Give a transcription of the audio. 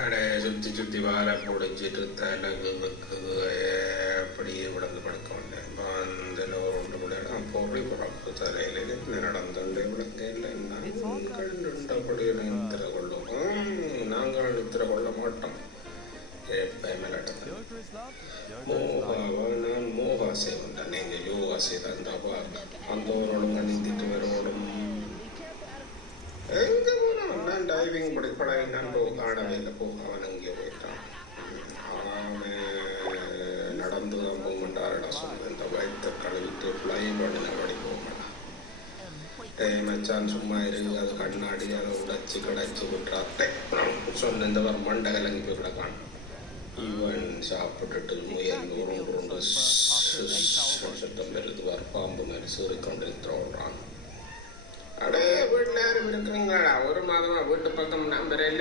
கடையை சுற்றி சுற்றி வாழை பிடிச்சிட்டு தலைக்கு அப்படியே விடந்து படுக்க வந்தேன். அந்த ஒன்று விட பொறி பிறப்பு தலையில் நடந்துட்டே விளக்க இல்லை. நாங்கள் நின்றபடி நித்திர கொள்ளும். நாங்கள் நித்திர கொள்ள மாட்டோம். நான் மோகா செய்வேன். நீங்கள் யோகா செய்தா அந்த ஒருவங்க நிந்திட்டு வருவோடும் எங்கே போனான். நான் டைவிங் பழகி நான் காணவே இல்லை. அவன் அங்கே போயிட்டான். அவன் நடந்து தான் போகமாட்டாரடா சொல்லு. இந்த வயிற்ற கழுவிட்டு ஃப்ளை பண்ணின படி போகலாம். மச்சான் சும்மா இருக்கு. அது கண்ணாடி அதை உடைச்சி கடைச்சி விட்டுறாத்தே சொன்ன. இந்த வாரம் மண்டை கலங்கி போய் கிடக்கான். இவன் சாப்பிட்டுட்டு முயல் உருண்டு சத்தம் பெருதுவார் பாம்பு மாதிரி சூறிக்கொண்டு தோன்றான். அடே வீட்டில் யாரும் இருக்கிறீங்களா? ஒரு மாதமா வீட்டு பக்கம் நம்புறேன்.